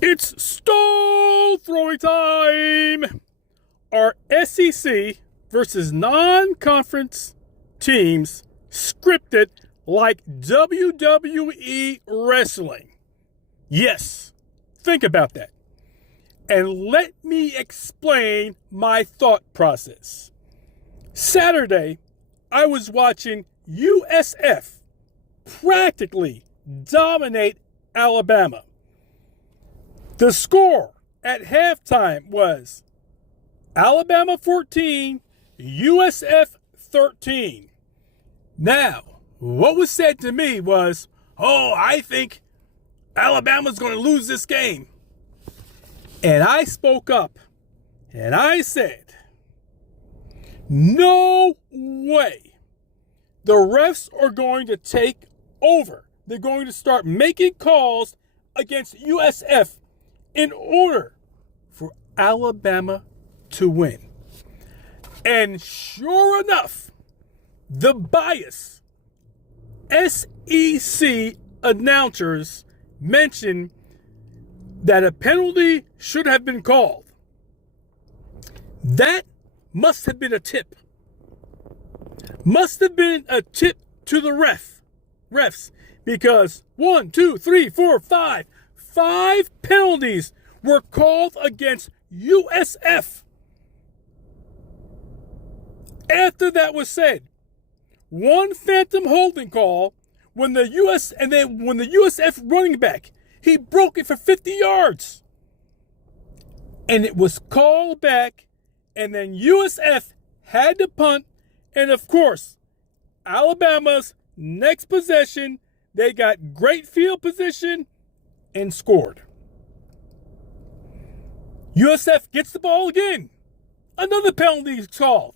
It's stone throwing time. Are SEC versus non-conference teams scripted like WWE wrestling? Yes. Think about that. And let me explain my thought process. Saturday, I was watching USF practically dominate Alabama. The score at halftime was Alabama 14, USF 13. Now, what was said to me was, I think Alabama's going to lose this game. And I spoke up and I said, no way. The refs are going to take over. They're going to start making calls against USF in order for Alabama to win. And sure enough, the biased SEC announcers mentioned that a penalty should have been called. That must have been a tip. Must have been a tip to the refs, because 1, 2, 3, 4, 5 penalties were called against USF. After that was said, one phantom holding call when the USF running back, he broke it for 50 yards. And it was called back, and then USF had to punt, and of course, Alabama's next possession, they got great field position and scored. USF gets the ball again. Another penalty is called.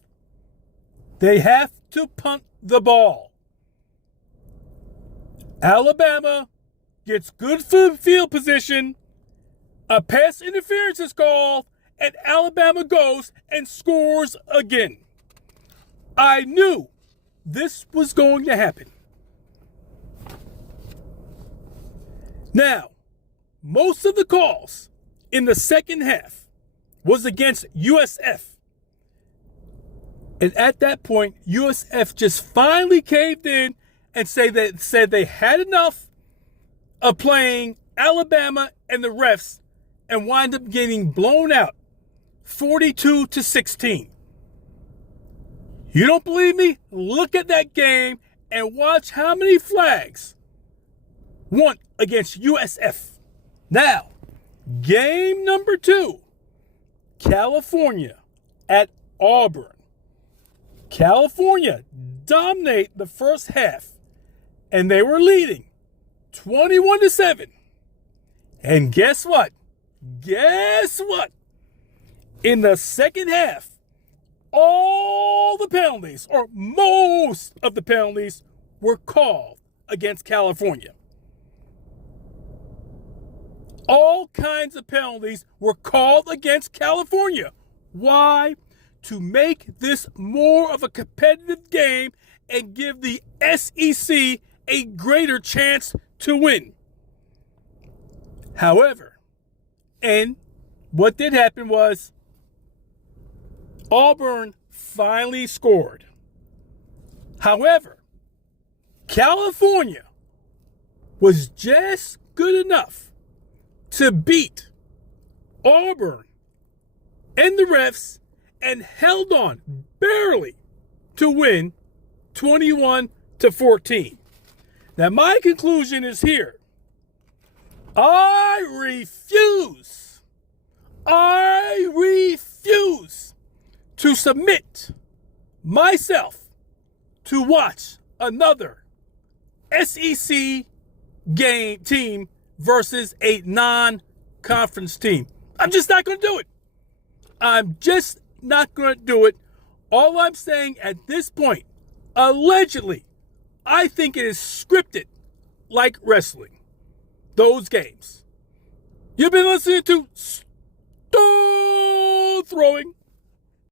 They have to punt the ball. Alabama gets good field position. A pass interference is called, and Alabama goes and scores again. I knew this was going to happen. Now, most of the calls in the second half was against USF. And at that point, USF just finally caved in and said they had enough of playing Alabama and the refs and wind up getting blown out 42-16. You don't believe me? Look at that game and watch how many flags won against USF. Now, game number 2, California at Auburn. California dominate the first half, and they were leading 21-7. And guess what? In the second half, all the penalties, or most of the penalties, were called against California. All kinds of penalties were called against California. Why? To make this more of a competitive game and give the SEC a greater chance to win. However, and what did happen was Auburn finally scored. However, California was just good enough to beat Auburn and the refs and held on barely to win 21-14. Now, my conclusion is here. I refuse to submit myself to watch another SEC team versus a non-conference team. I'm just not going to do it. I'm just not going to do it. All I'm saying at this point, allegedly, I think it is scripted like wrestling. Those games. You've been listening to Stone Throwing.